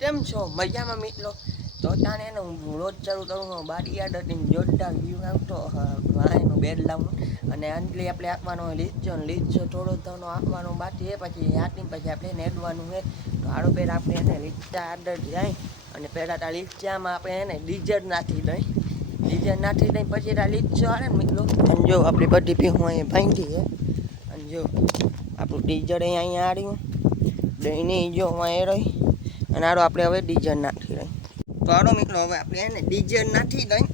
કેમ છો? મજામાં મિત્રો. તો તાને એને હું રોજ ચાલુ કરું હું બારી યાદ હતી જોરદાર વ્યૂ આવતો. વાયનું બેડ લાવું. અને આંટલી આપણે આપવાનો લીચો ને લીચો થોડો થોડો આપવાનો બાકી એ પછી યાદની પછી આપણે નેડવાનું છે. તો આડો બેડ આપણે એને લીચા આડર જાય. અને પહેલાં ત્યાં લીચામાં આપણે એને ડીઝર નાખી દઈ. ડીઝર નાખી દઈ પછી ત્યાં લીચો આવે ને મિત્રો. અને જો આપણી બધી ભીહું અહીંયા ભાંગી છે. અને જો આપણું ડીઝર અહીંયા આવ્યું દહીંની જો અહીંયા રહી. અને આડો આપણે હવે ડીઝલ નાખી દઈ. તો આડો મિત્રો હવે આપણે એને ડીઝલ નાખી દઈ.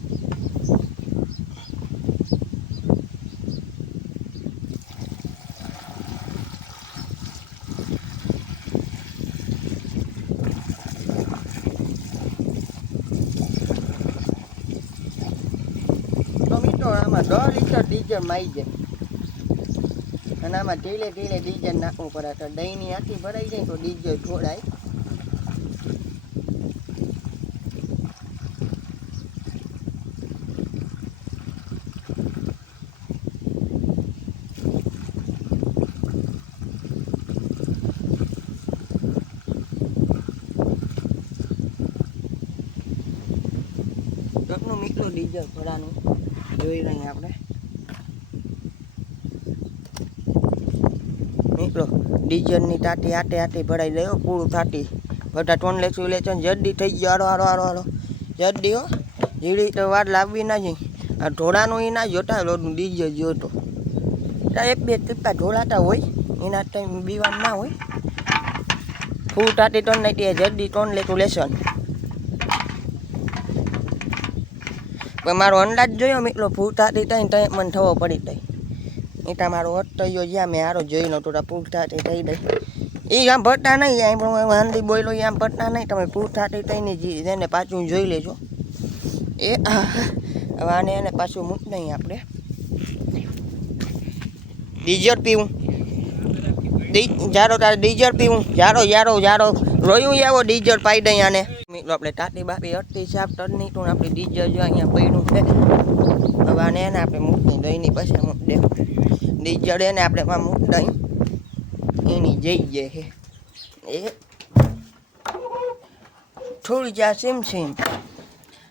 તો મિત્રો આમાં દસ લીટર ડીઝલ માઈ જાય. અને આમાં ઢીલે ઢીલે ડીઝલ નાખવું પડે. તો દહીંની આખી ભરાઈ જાય તો ડીઝલ ઢોળાય. મિત્રો ડીઝલ ભરાનું જોઈ રહ્યા આપણે. મિત્રો ડીઝલની ટાટી આટે આટે ભરાઈ ગયો પૂરું થાટી. બધા ટોન લેશું લે છે જલ્દી થઈ ગયો હારો હારો હારો હારો. જલ્દી હો. જીડી તો વાર લાવવી ના જઈ આ ઢોળાનું એ ના જોતા લોટનું ડીઝલ જોતો. એક બે ટીપા ઢોળાતા હોય, એના ટાઈમ બીવાનું ના હોય. ફૂલ ટાટી ટોન નહીં જલ્દી ટોન લેતું લેશન પણ મારો અંદાજ જોયો મિત્રો ફૂટાતી થઈ તઈ મને થવો પડી તઈ. એ તમારો અટૈયો જ્યાં, મેં હારો જોઈ લો તો ફૂટાતી થઈ દઈ એ આમ ભરતા નહીં આમ પણ વાંધી એ આમ ભરતા નહીં તમે ફૂટાતી તઈને એને પાછું જોઈ લેજો. એ, હવે આને એને પાછું મૂક નહીં આપણે. ડીઝલ પીવું. જારો તારે ડીઝલ પીવું. જારો જારો જારો. રોયું આવો ડીઝલ પાઈ દઈ આને. મિત્રો આપણે ટાટી બાપી અટતી સાફ ટરની ટૂન આપણી ડીજે જો અહીંયા પડ્યું છે. હવે આને એને આપણે મૂકી દહીંની પાસે મૂકી દે. ડીજડ એને આપણે પણ મૂકી દહીં. એની જઈ જાય છે. એ થોડી જ્યાં સેમ સેમ.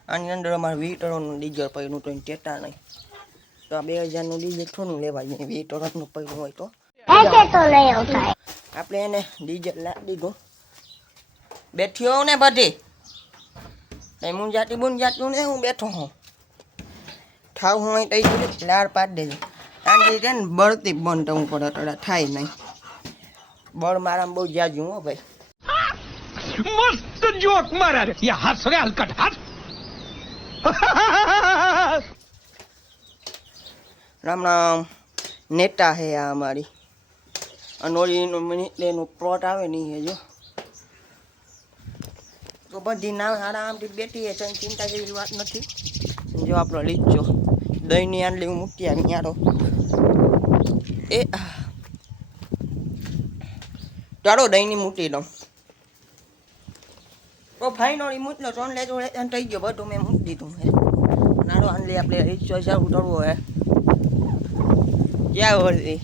આની અંદર અમારે વીટરોનું ડીજર પડ્યું તો ટેટા નહીં. તો આ બે હજારનું ડીજર થોડું લેવા જઈએ વીટરોનું પડ્યું હોય તો. આપણે એને ડીજર લાવી દીધું બેઠી હોવ ને બધી. તઈ હું જાટી બુન જાટું ને હું બેઠો હું. થાવ હું અહીં તઈ જોઈ લાડ પાડી દેજો. કારણ કે ને બળતી બંધ હું પડે તડા થાય નહીં. બળ મારામાં બહુ જાજુ હો ભાઈ. મસ્ત જોક મારા રે. યા હસ રે હલકટ હસ રામ રામ. નેટા હે આ અમારી. અને ઓલી મિનિટ પ્લોટ આવે નહીં હે જો. તો બધી ના આરામથી બેઠી છે ચિંતા જેવી વાત નથી? જો આપણો લીચો. દહીંની આંડલી હું મૂકી આવી યારો એ ચાલો દહીંની મૂકી દઉં. તો ફાઈનલી મૂકલો ત્રણ લેજો થઈ ગયો બધું મેં મૂકી દીધું હે નાડો આંડલી આપણે લીચો ચાલુ તળવો હે ક્યાં વળી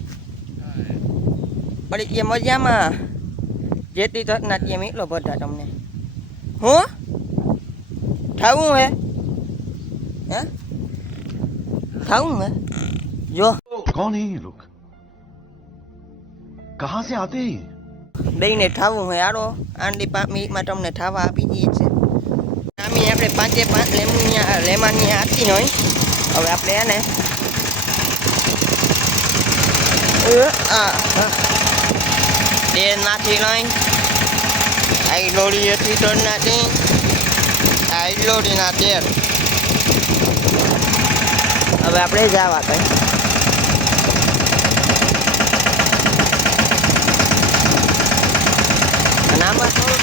પણ એ મજામાં. જેતી તકના ત્યાં એટલો બધા તમને. હું થાવું હે હે થાવું હે જો कौन है ये लोग कहां से आते हैं ये? દઈને થાવું હે આરો આંડી પાંચ મિનિટમાં તમને થાવા આપી દઈએ છે આમી આપણે પાંચે પાંચ લેમનિયા લેમાનિયા આપી હોય હવે આપણે એને અ, આ હા. તેલ નાખી લઈ આઈ લોડી હતી તો નાખી આઈ લોડીના તેલ હવે આપણે જવા કંઈ. અને આમાં થોડું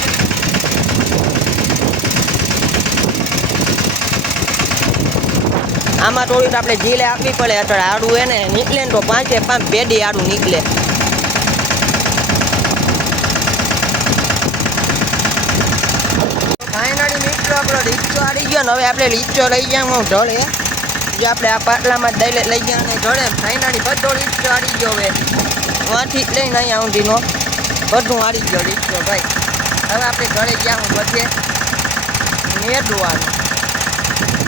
આમાં થોડીક આપણે જીલે આપવી પડે. અત્યારે આડું એને નીકળે ને તો પાંચે પાંચ પેઢી આડું નીકળે ફાઇનલી મિત્રો આપણો લીચો આવી ગયો ને હવે આપણે લીચો લઈ ગયા ઢોળે. જો આપણે આ પાટલામાં જ લઈ ગયા અને ઢોળે. ફાઇનલી બધો રીચો આવી ગયો હવે. વાંથી લઈને અહીંયા ઊંધીનો બધું આવી ગયો રીચો ભાઈ. હવે આપણે ઘરે ગયા હું બધે. મેળવાનું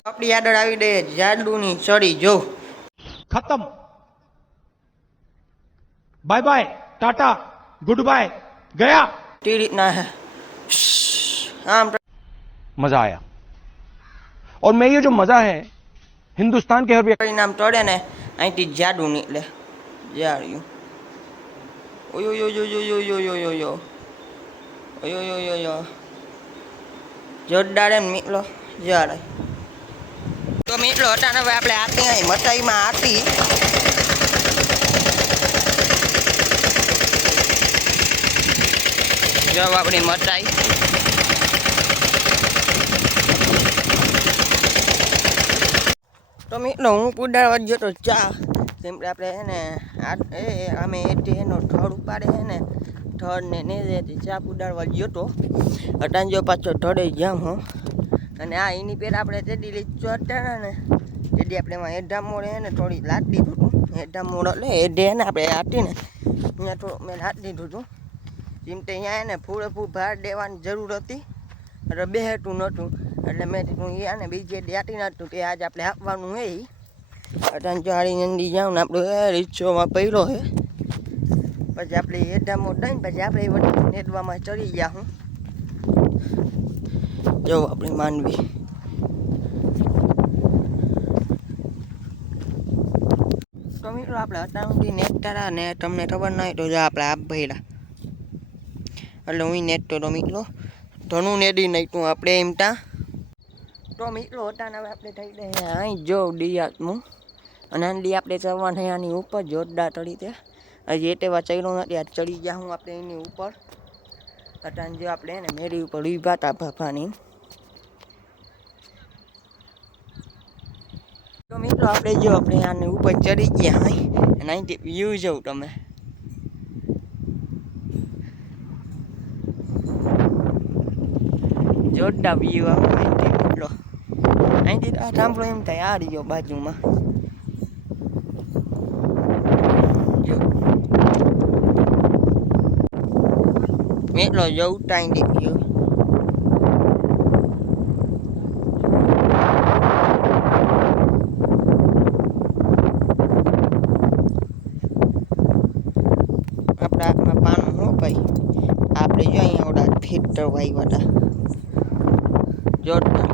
આપણી આગળ આવી દે જાડુની ચડી જોઉં ખતમ. Bye bye tata good bye ગયા. તે રીતના આમ मजा आया और मैं ये जो मजा है हिंदुस्तान के हर व्यक्ति પરિણામ ચડે ને અહીંથી જાડુ નીકળે જાડ્યું ઓયો યો યો યો યો યો યો યો યો ઓયો યો યો યો જોરદાર એમ નીકળો જાડે તો મીટલો હતા ને હવે આપણે આરતી અહીં મટાઈમાં આરતી જો આપણી મટાઈ તો મિત્રો, હું કુડાડવા ગયો તો ચા. કેમ કે આપણે હે ને એ અમે એટલે એનો થળ ઉપાડે છે ને થડ ને ને જે ચા પુડાડવા ગયો તો. અટાંજો પાછો થડે જામ હું. અને આ એની પેર આપણે તે લીચો હતા ને તેડી આપણે એમાં હેઠા મોડે ને થોડી લાટ દીધું હતું હેઠા મોડ એટલે હે ને આપણે હાટી ને, અહીંયા થોડું મેં લાટ દીધું હતું જેમ તે અહીંયા એને ફૂલે ફૂલ ભાર દેવાની જરૂર હતી. એટલે બેહેતું નહોતું. એટલે મેં કીધું એ ને બીજે દાટી નતું તે આજે આપણે આપવાનું હે અટન ચાળી નંદી જાઉં ને આપણો એ રીચોમાં પડ્યો હે. પછી આપણે હેઠામાં દઈને પછી આપણે વળી નેટવામાં ચડી ગયા હું. જો આપણી માનવી તો મિત્રો આપણે અત્યાર સુધી નેટ ને તમને ખબર ન હોય તો જો આપણે આપ ભર્યા. એટલે હું નેટતો તો મિત્રો. ધણું નેડી નાખ્યું આપણે એમ તા. તો મિત્રો આપણે થઈ ગયા. અહીં જો ડિયાતનું અને આંડી આપણે ચડવા થઈ આની ઉપર, જોરદાર ચડી ત્યાં હજી એટેવા ચડ્યો નથી આ ચડી ગયા હું આપણે એની ઉપર. અટાણ જો આપણે એને મેરી ઉપર ઊભા હતા ભાભાની. તો મિત્રો આપણે જો આપણે આની ઉપર ચડી ગયા અહીં અને વ્યૂ જવું તમે. જોરદાર વ્યૂ આવો અહીંથી મિત્રો અહીંથી આ સાંભળો એમ થાય આ રહ્યો બાજુમાં જો એટલો જવું ટાઈમ ગયો આપણા હાથમાં પાનું હો ભાઈ આપણે જો અહીંયા ઓડા થિયેટર વાગ્યા હતા જોરદાર